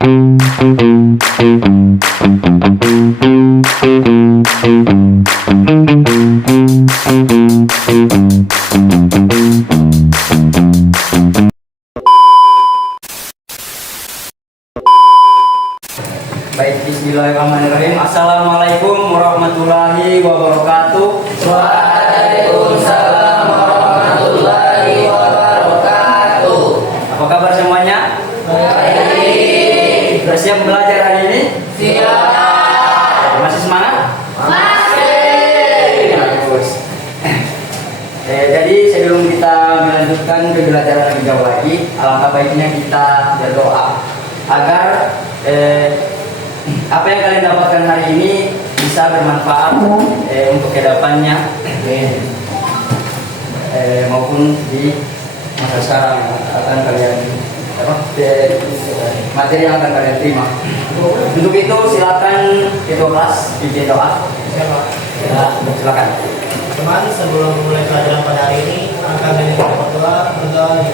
Baik, bismillahirrahmanirrahim. Assalamualaikum warahmatullahi wabarakatuh. Waalaikumsalam warahmatullahi wabarakatuh. Apa kabar semuanya? Baik. Sudah siap belajar hari ini? Siap. Masih semangat? Masih. Bagus. Jadi sebelum kita melanjutkan pembelajaran lebih jauh lagi, alangkah baiknya kita berdoa agar apa yang kalian dapatkan hari ini bisa bermanfaat untuk kedepannya maupun di masa sekarang akan kalian materi yang akan kalian terima. Untuk itu silakan kita kelas bikin doa. Silakan. Teman, sebelum memulai pelajaran pada hari ini, akan kita berdoa dimulai.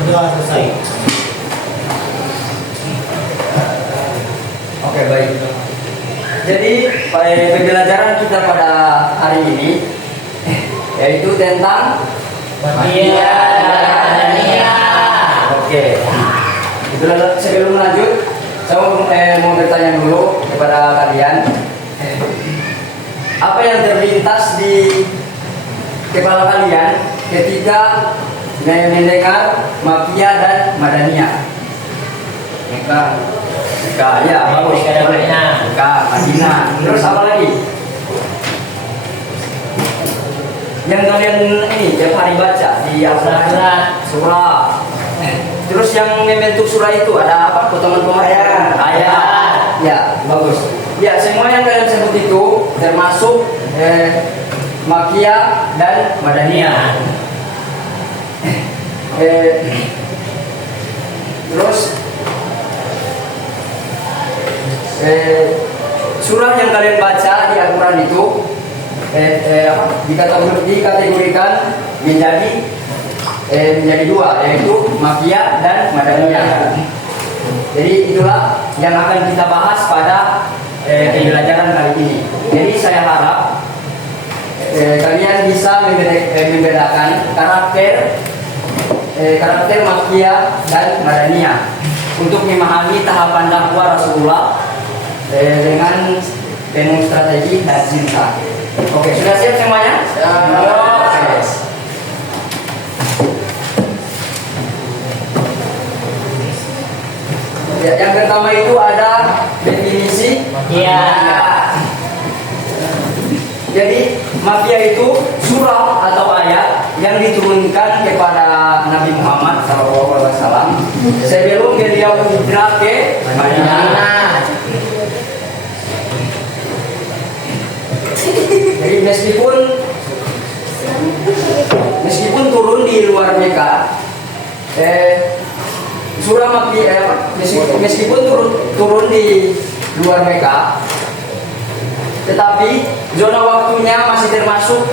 Berdoa selesai. Oke, baik. Jadi pembelajaran kita pada hari ini yaitu tentang Makia dan Ania. Oke. Itulah, sebelum lanjut, saya mau bertanya dulu kepada kalian. Apa yang terlintas di kepala kalian ketika mendengar Makia dan Madania? Meka, ya bagus. Meka dan Madinah. Meka, Madinah. Terus apa lagi? Yang kalian ini tiap hari baca di Al-Quran, surah. Terus yang membentuk surah itu ada apa? Potongan-potongan ayat. Ya, bagus. Ya, semua yang kalian sebut itu termasuk Makia dan Madaniyah. Terus surah yang kalian baca di Al-Quran itu dikategorikan menjadi dua, yaitu Makia dan Madaniyah. Jadi itulah yang akan kita bahas pada pembelajaran kali ini. Jadi saya harap kalian bisa membedakan karakter Makia dan Madaniyah untuk memahami tahapan dakwah Rasulullah dengan penuh strategi dan cinta. Oke, sudah siap semuanya? Oke. Ya, yang pertama itu ada definisi Makia. Jadi Makia itu surah atau ayat yang diturunkan kepada Nabi Muhammad SAW sebelum beliau hijrah ke Madinah. Jadi meskipun turun di luar Mekah, surah Makia meskipun turun di luar Mekah, tetapi zona waktunya masih termasuk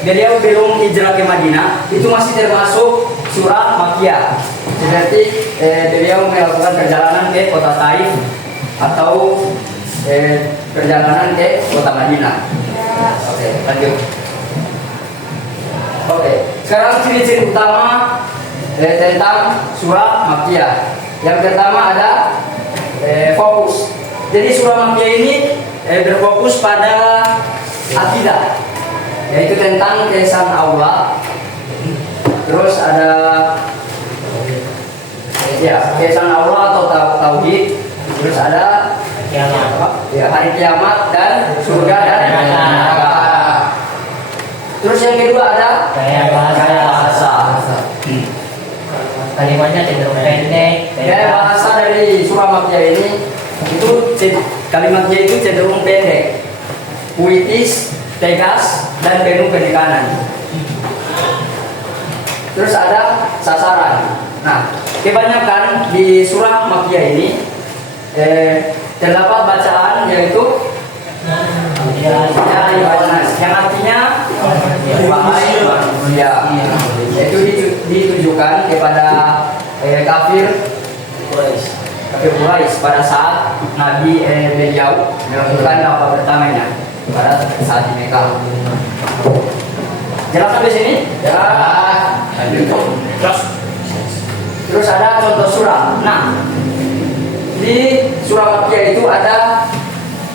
beliau belum hijrah ke Madinah, itu masih termasuk surah Makia. Seperti beliau melakukan perjalanan ke kota Taif atau perjalanan ke kota Madinah. Oke, lanjut. Oke, sekarang ciri-ciri utama tentang surah Makia. Yang pertama ada fokus. Jadi surah Makia ini berfokus pada akidah, yaitu tentang keesaan Allah. Terus ada keesaan Allah atau tauhid. Terus ada hari kiamat dan surga dan neraka. Terus yang kedua ada Gaya bahasa. Kalimatnya cenderung pendek. Gaya bahasa dari surah Makia ini itu kalimatnya itu cenderung pendek, puitis, tegas, dan penuh penekanan. Terus ada sasaran. Nah, kebanyakan di surah Makia ini terdapat bacaan yaitu yang artinya wahai manusia. Itu ditujukan kepada kafir Quraisy pada saat Nabi beliau melakukan dakwah pertamanya pada saat di Mekah. Jelas sampai sini? Ya. Terus ada contoh surah. Nah, di surah Makkiyah itu ada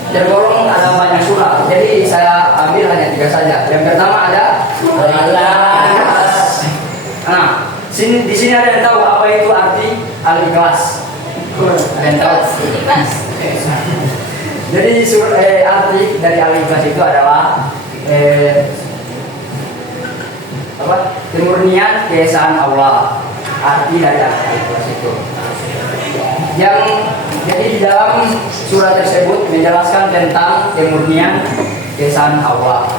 tergolong ada banyak surah. Jadi saya ambil hanya 3 saja. Yang pertama ada Al-Ikhlas. Nah, di sini ada yang tahu apa itu arti Al-Ikhlas? Ada yang tahu? Jadi arti dari Al-Ikhlas itu adalah kemurnian keesaan Allah. Arti dari Al-Ikhlas itu. Jadi di dalam surah tersebut menjelaskan tentang kemurnian keesaan Allah.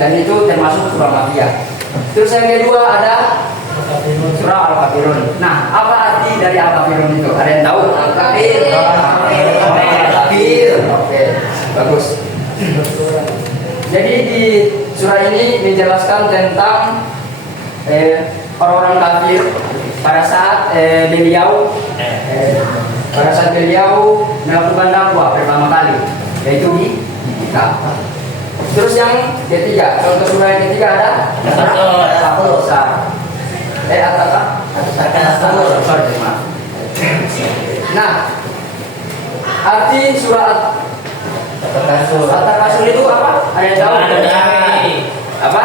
Dan itu termasuk surah Makkiyah. Terus yang kedua ada surah Al-Kafirun. Nah, apa arti dari Al-Kafirun itu? Ada yang tahu? Al-Kafir. Oke, bagus. Jadi di surah ini menjelaskan tentang orang-orang kafir pada saat beliau melakukan dakwah pertama kali, yaitu di Mekah. Terus yang ketiga, contoh surah yang ketiga ada Nah, arti surah At-Takasur itu apa? Ada yang tahu? Apa?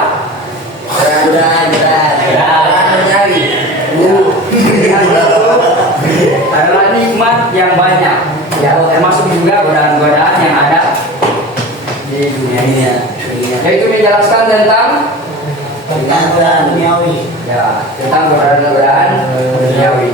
Adalah nikmat yang banyak, ya, termasuk juga godaan-godaan yang ada di dunia ini. Yaitu menjelaskan tentang duniawi. Ya, tentang godaan-godaan duniawi.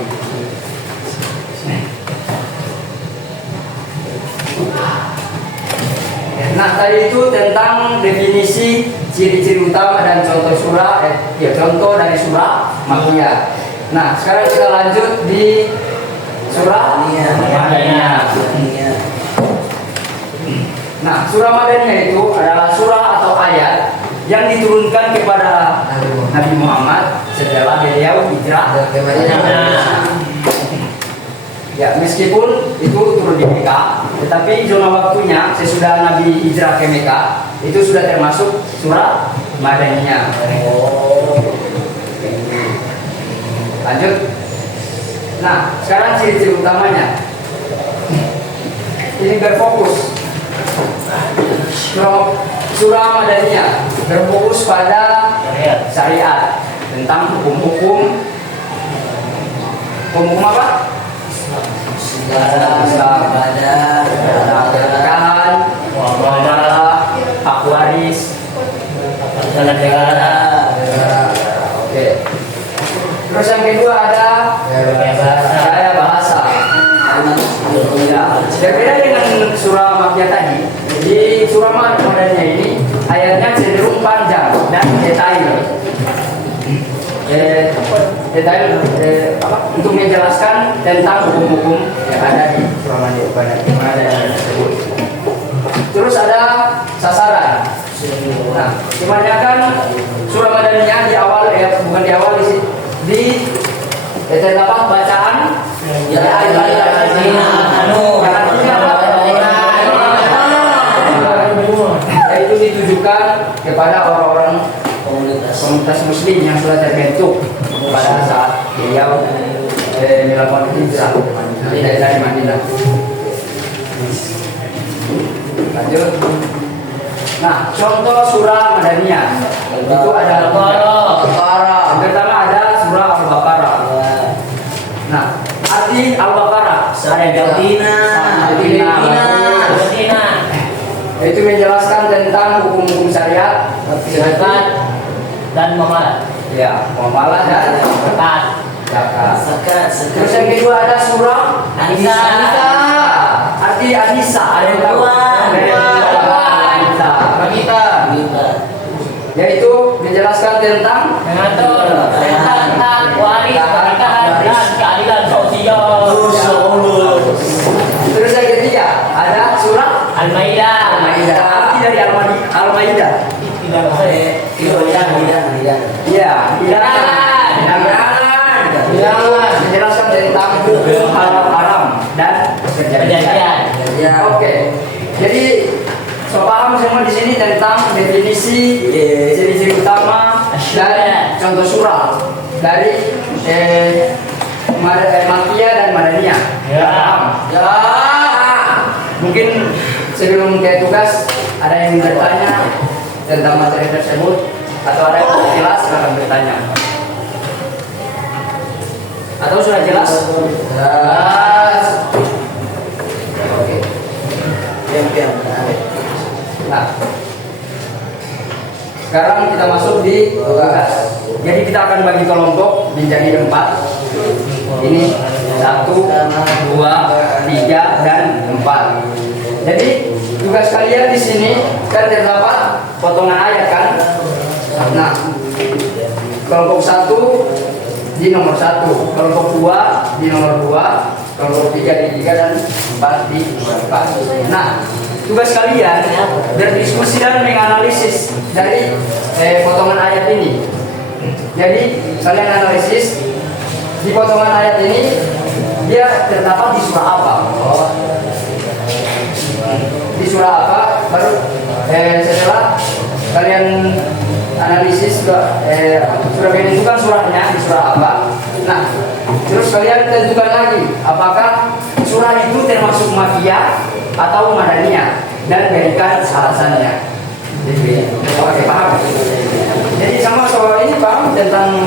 Nah, tadi itu tentang definisi ciri-ciri utama dan contoh surah, contoh dari surah Makkiyah. Nah, sekarang kita lanjut di surah Madaniyah. Nah, surah Madaniyah itu adalah surah atau ayat yang diturunkan kepada Nabi Muhammad setelah beliau hijrah ke Madinah. Ya, meskipun itu turun di Mekah, tetapi zona waktunya sesudah Nabi hijrah ke Mekah itu sudah termasuk surah Madaniyah. Lanjut. Nah, sekarang ciri-ciri utamanya. Ini berfokus. Surah Madaniyah berfokus pada syariat tentang hukum-hukum apa? Islam, pernikahan, muamalah, hak waris, negara. Oke. Terus yang kedua ada gaya bahasa. Ya, berbeda dengan surah Makkiyah tadi. Di surah Madaniyah ini ayatnya cenderung panjang dan detail. Untuk menjelaskan tentang hukum-hukum yang ada di surah Madaniyah tersebut. Terus ada sasaran. Nah, kebanyakan surah Madaniyah di awal bukan di awal di terdapat bacaan itu ditujukan kepada orang-orang komunitas muslim yang sudah terbentuk pada saat beliau melakukan hijrah dari Madinah. Lanjut. Nah, contoh surah Madaniyah itu ada Al-Baqarah. Yang pertama ada surah Al-Baqarah. Nah, arti Al-Baqarah ada itu menjelaskan tentang hukum-hukum syariat, zakat dan muamalah. Ya, muamalah dan zakat. Terus yang kedua ada surah An-Nisa. Arti An-Nisa ada yang tahu? Yaitu menjelaskan tentang Mengatur tentang waris, pernikahan dan keadilan sosial. Terus yang ketiga ada surah Al-Maidah. Al-Maidah. Arti dari Al-Maidah Tidak Iya, hidangan. Menjelaskan tentang halal haram dan perjanjian. Oke. Jadi so paham semua di sini tentang definisi, ciri-ciri utama dan contoh surah dari Makkiyah dan Madaniyah. Ya. Paham? Ya. Mungkin sebelum ke tugas ada yang bertanya tentang materi tersebut atau ada yang tidak jelas silahkan bertanya. Atau sudah jelas? Jelas. Oke. Diam. Nah, sekarang kita masuk di tugas. Jadi kita akan bagi kelompok menjadi 4. Ini 1, 2, 3, dan 4. Jadi tugas kalian di sini kan terdapat potongan ayat kan. Nah, kelompok 1 di nomor 1, kelompok 2 di nomor 2, kelompok 3 di 3 dan 4 di 4. Nah, tugas kalian berdiskusi dan menganalisis dari potongan ayat ini. Jadi kalian analisis di potongan ayat ini dia terdapat di surah apa? Di surah apa? Baru setelah kalian analisis sudah menentukan surahnya di surah apa. Nah, terus kalian tentukan lagi apakah surah itu termasuk Makkiyah atau Madaniyah dan berikan alasannya. Oke, paham? Jadi sama soal ini paham tentang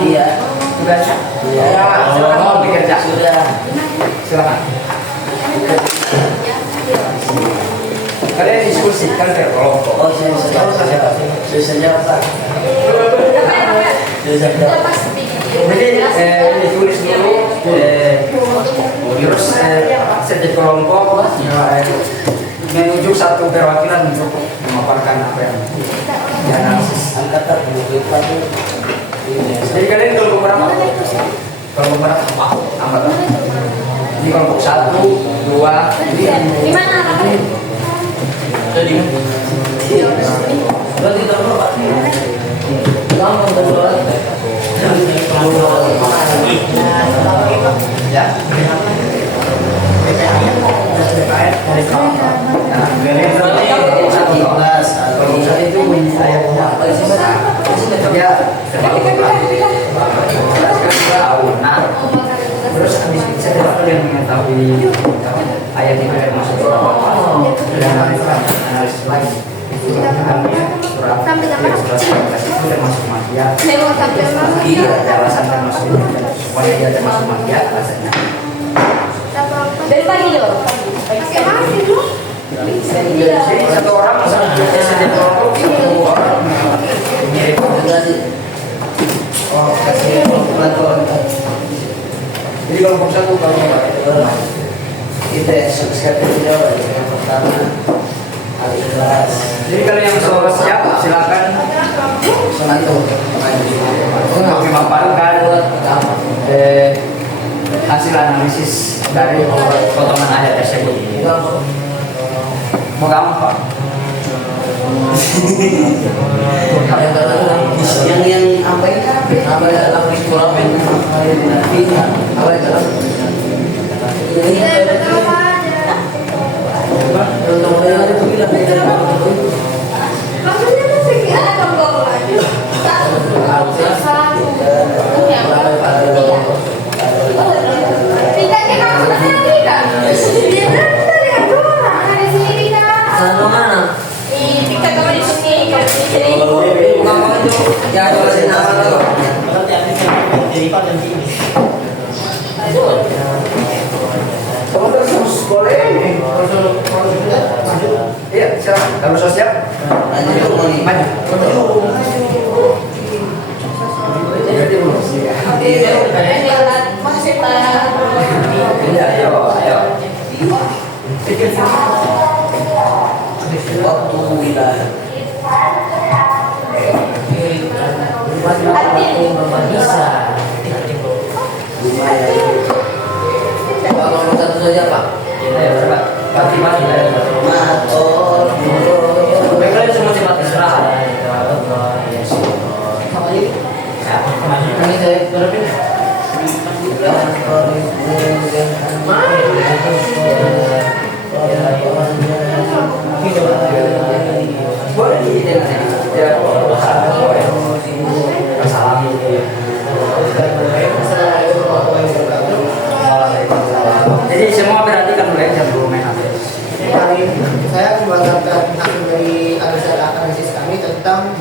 tugasnya? Ya, silakan bekerja. Sudah. Silakan. Kalian diskusi kan berkelompok. Oh, saya jawab, Pak. Jadi ditulis dulu, terus setiap kelompok menunjuk satu perwakilan untuk memaparkan apa yang dianalisis. Jadi kalian kelompok berapa? Kelompok berapa? Amat. Ini kelompok 1, 2, Di mana? Jadi berarti terlalu Pak. Gampang terlalu. ya. Itu ayatnya ya nah terus habis setelah kalian mengetahui ayat itu termasuk dan analisis lagi surah itu termasuk Makkiyah. Iya, alasan termasuk semuanya dia termasuk Makkiyah alasannya. Dari pagi loh. Pakai masih dulu. Jadi satu orang satu kelompok 10 orang mirip. Oh, kasih bantuan. Jadi kelompok 1 kalau kita subscribe yang pertama Al-Ikhlas. Jadi kalau yang sudah siap silakan untuk memaparkan hasil analisis dari potongan ayat tersebut. Mau gampang. yang apa ini? Apa dalam Quran apa dalam iya, silakan. Kalau sudah siap, maju. Iya, ayo. Waktu wilayah. Bisa. Kalau satu saja Pak. Ayo coba. Mati. Baiklah semua cepat istirahat. Ini saya berapa? Boleh jadi semua berarti kan mulai jam 2 main HP. Hari ini saya membacakan hasil dari analisis kami tentang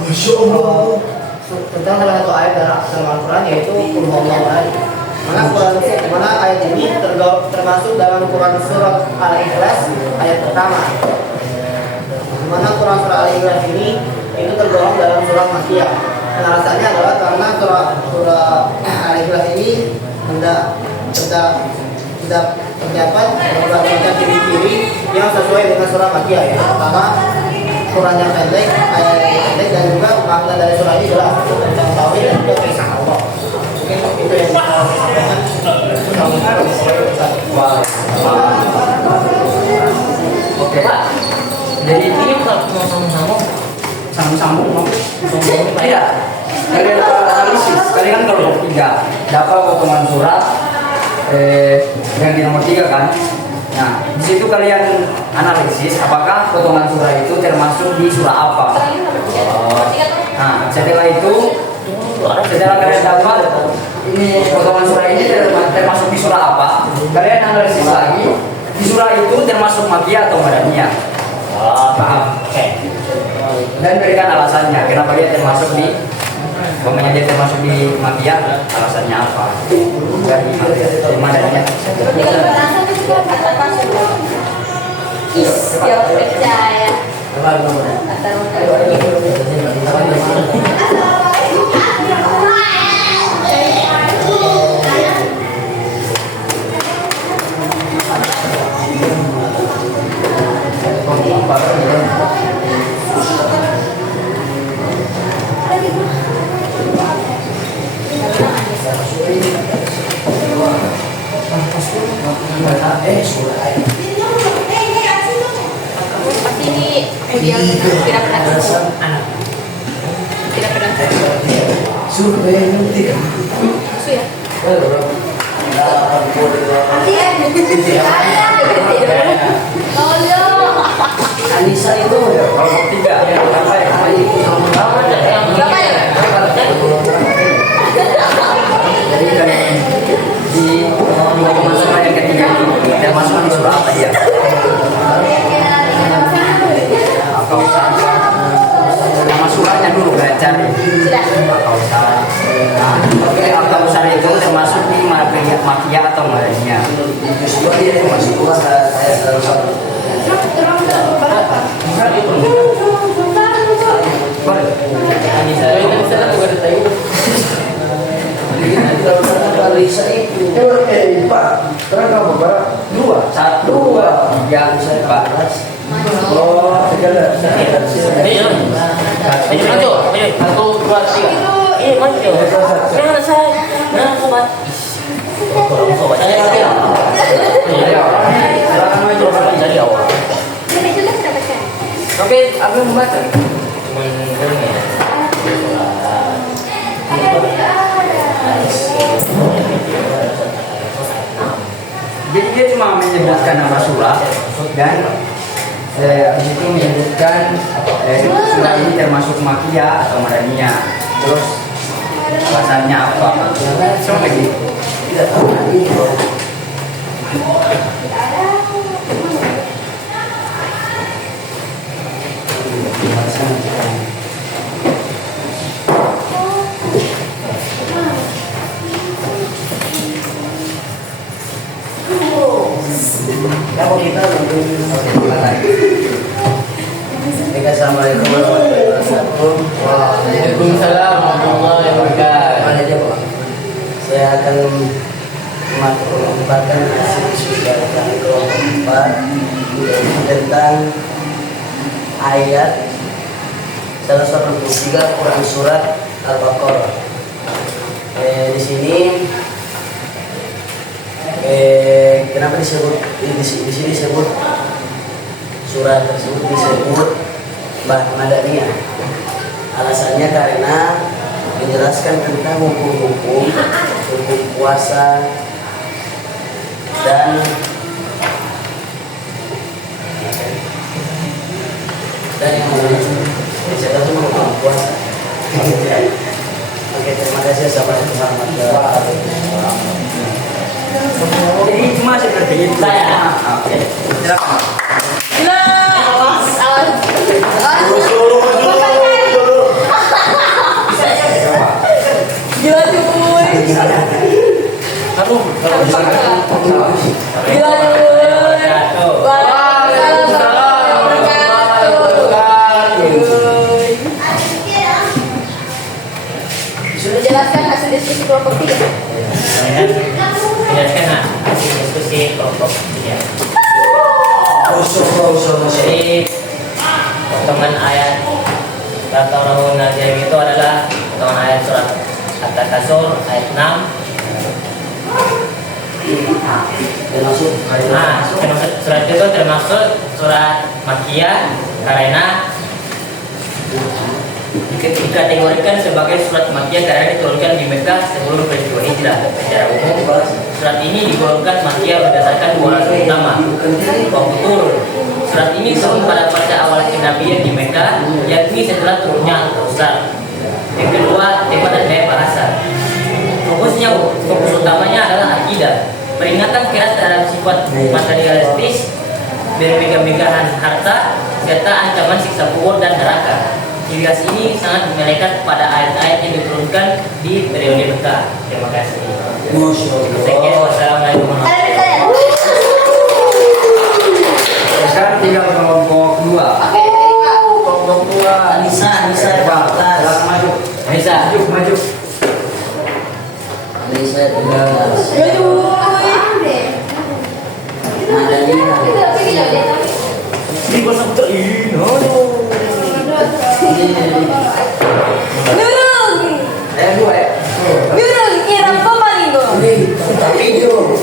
tentang salah satu ayat dalam Al-Quran yaitu Qul Huwallahu Ahad. Mana ayat ini termasuk dalam Quran surat Al-Ikhlas ayat pertama. Mana Quran surat Al-Ikhlas ini itu tergolong dalam surah Makkiyah. Alasannya adalah karena surah Al-Ikhlas ini tidak terdapat beberapa ciri-ciri yang sesuai dengan surah Makkiyah. Yang pertama, surahnya pendek, ayatnya pendek, dan juga makna dari surah ini jelas tentang tauhid dan juga kisah Allah. Mungkin itu yang Oke. Jadi ini sambung-sambung. Tidak. Kalian analisis. Kalian kan kalau 3 dapat potongan surat yang di nomor 3 kan. Nah, di situ kalian analisis apakah potongan surah itu termasuk di surah apa. Nah, setelah kalian dapat ini potongan surah ini termasuk di surah apa, kalian analisis lagi di surah itu termasuk Makkiyah atau Madaniyah. Paham? Oke. Dan berikan alasannya kenapa dia termasuk di Makkiyah, alasannya apa? Dari Madaniyah. Siap percaya. Pasti ini yang tidak pernah Anissa itu Kalau 3 apa ya? berapa ya? Jadi di potongan surah yang ketiga itu termasuk di surah apa ya? Nama surahnya dulu kalian cari. Al-Kausar itu termasuk di Makkiyah atau Madaniyah. justru dia itu masih kuat saya selalu satu. Lisa itu Pak, kenapa Bapak? 2, 1, 2, 3, 4. Oh, segala. Ayo maju, ayo 1, 2, 3. Iya maju. Jangan saya. Nah, sobat. Sobat saya lagi. Silakan maju dari awal. Oke, aku membaca. Jadi dia cuma menyebutkan nama surah dan di situ menyebutkan surah ini termasuk Makkiyah atau Madaniyah. Terus alasannya apa? Cuma gitu. Tidak tahu lagi. Kalau kita Assalamualaikum warahmatullahi wabarakatuh. Waalaikumsalam warahmatullahi wabarakatuh. Mana aja Pak? Saya akan memaparkan hasil sosial kami kelompok 4 tentang ayat 123 Quran surat Al-Baqarah. Di sini kenapa disebut di sini disebut surat tersebut disebut Madaniyah? Alasannya karena di menjelaskan tentang hukum-hukum puasa dan yang saya tahu hukum puasa. Oke, terima kasih. Assalamualaikum warahmatullahi wabarakatuh. Jadi cuma seperti itu. Saya. Oke. Silakan. Gila cuy. Aduh, kalau bisa. Gila cuy. Waalaikumsalam warahmatullahi wabarakatuh. Sudah jelaskan hasil diskusi kelompok 3. Jelaskan hasil diskusi kelompok 3. Jadi potongan ayat kata orang Najim itu adalah potongan ayat surat At-Takasur ayat 6. Termasuk Termasuk surat itu termasuk surat Makkiyah karena dikategorikan sebagai surat Makkiyah karena diturunkan di Mekah sebelum peristiwa hijrah. Secara umum, surat ini digolongkan Makkiyah berdasarkan dua alasan utama. Waktu turun, surat ini turun pada awal kenabian di Mekah, yakni setelah turunnya Al-Kautsar. Yang kedua, tema dan gaya bahasa. Fokus utamanya adalah akidah. Peringatan keras terhadap sifat materialistis, bermegah-megahan harta, serta ancaman siksa kubur dan neraka. Ciri khas ini sangat melekat pada ayat-ayat yang diturunkan di periode Mekah. Terima kasih. Sekian, wassalamualaikum warahmatullahi wabarakatuh. Sekarang tinggal kelompok 2. Kelompok 2. Anissa Silakan maju. Anissa. Maju. Anissa tugas. Gila cuy. Di bahasa putar ini. Nurul. Dua ya. Nurul kira pemaling lo. Ini tak hijau.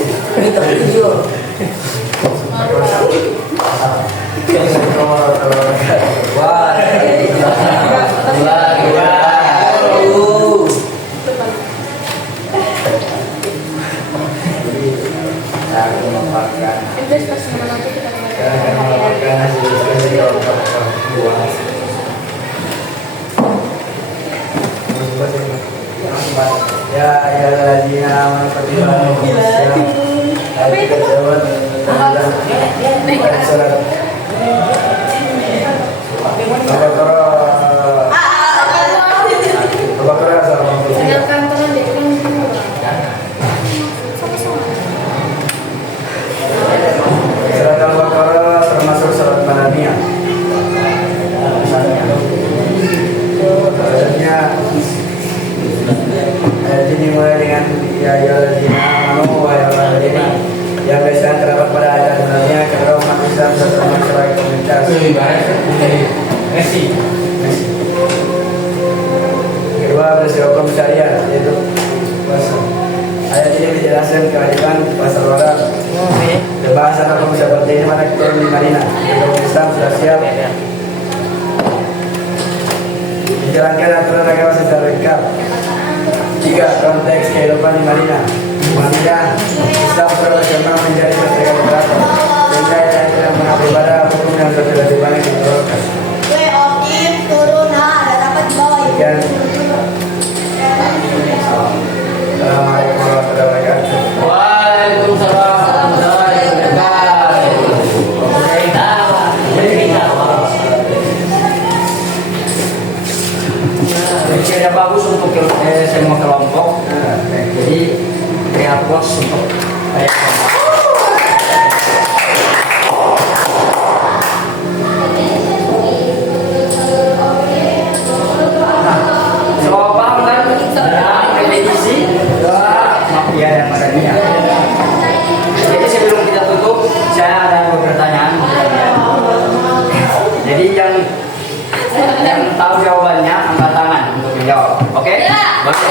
Terus pas nanti kita Ya, ya lagi nama pertimbangan Apa itu? Tinggalkan teman deh kan. Surat Al-Baqarah termasuk surat Madaniyah. Ayat ini mulai dengan ya ayyuhalladzina amanu wa ya ayyuhalladzina yang biasanya terdapat pada ayat Madaniyah kedua umat Islam terutama sebagai komunitas. Kedua bersih hukum syariat yaitu puasa. Ayat ini menjelaskan kewajiban puasa Ramadan. Pembahasan hukum seperti ini mana turun di Madinah. Hukum Islam sudah siap menjalankan aturan agama secara lengkap. 3. Konteks kehidupan di Madinah. Islam telah berkembang menjadi masyarakat teratur sehingga yang tidak pernah beribadah hukum yang sudah dibalik diturunkan. Turun ada dapat di bawah. Assalamualaikum warahmatullahi wabarakatuh. Waalaikumsalam warahmatullahi Jadi bagus untuk semua kelompok. Jadi kreatif untuk so paham kan? Definisi mafia dan Madaniyah. Jadi sebelum kita tutup, saya ada beberapa pertanyaan. Jadi yang tahu jawabannya angkat tangan untuk menjawab. Oke? Bagus.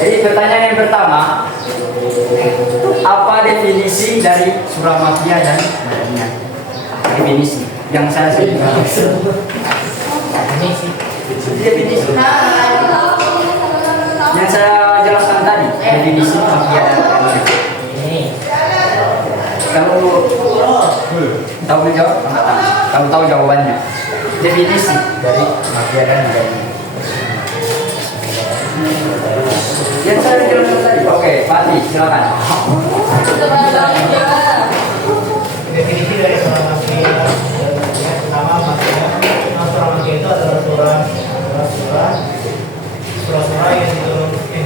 Jadi pertanyaan yang pertama, apa definisi dari surah mafia dan Madaniyah? Definisi yang saya sebutkan. Definisi. Tahu menjawab? Angkat tangan. Kamu tahu jawabannya. Definisi dari mafia dan madani. Yang saya jelaskan tadi. Oke, Fatih, silakan. Definisi dari seorang mafia. Pertama, seorang mafia itu adalah surah yang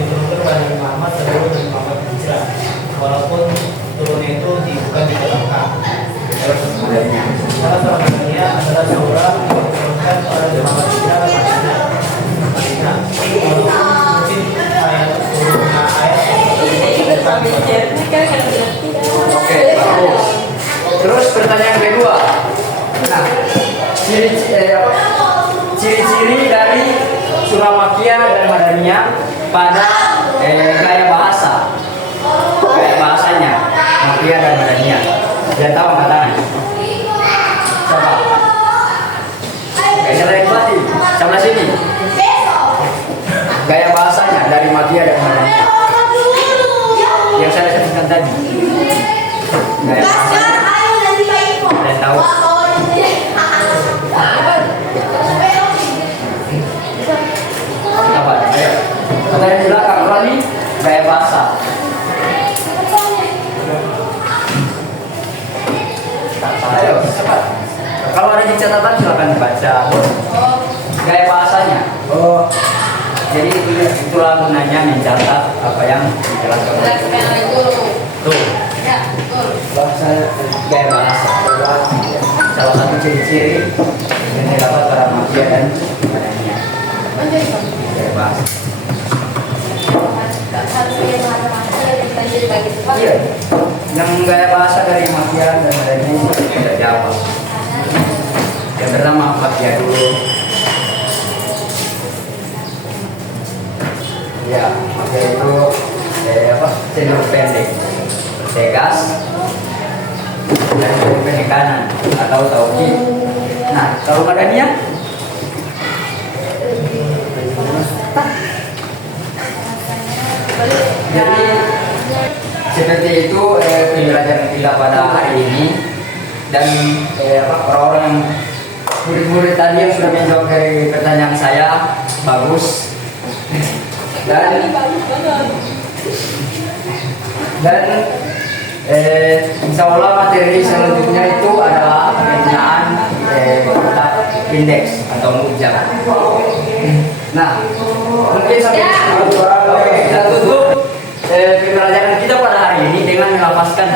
diturunkan pada Nabi Muhammad sebelum Nabi Muhammad hijrah. Walaupun turunnya itu bukan di Mekah. Salah seorang mafia adalah surah yang diturunkan pada Nabi Muhammad hijrah ke Madinah. Mungkin ayat turunnya ayat Oke, bagus. Terus pertanyaan kedua. Nah, ciri-ciri dari surah Makkiyah dan Madaniyah pada gaya bahasa. Gaya bahasanya Makkiyah dan Madaniyah. Dia tahu angkat tangan. Coba. Oke, selain Fatih, sama sini. Gaya bahasanya dari Makkiyah dan Madaniyah. Yang saya sebutkan tadi. Gaya bahasanya. Dan tahu. Apa? Ayo. Pertanyaan di belakang, Roni, gaya bahasa. Ayo, cepat. Kalau ada di catatan silakan dibaca. Gaya bahasanya. Oh. Jadi itulah gunanya mencatat apa yang dijelaskan. Tuh. Bahasa gaya bahasa. Salah satu ciri-ciri yang didapat para manusia dan badannya. Gaya bahasa. Iya. Yang gaya bahasa dari mafia dan badannya itu tidak jawab. Yang pertama mafia dulu. Ya, mafia itu cendur pendek, tegas, dan penekanan atau taukid. Nah, kalau badannya jadi seperti itu pembelajaran kita pada hari ini. Dan orang-orang yang murid-murid tadi yang sudah menjawab dari pertanyaan saya bagus. Dan insya Allah materi selanjutnya itu adalah penggunaan indeks atau mujab. Nah, mungkin sampai kita tutup pembelajaran kita pada hari ini dengan melafazkan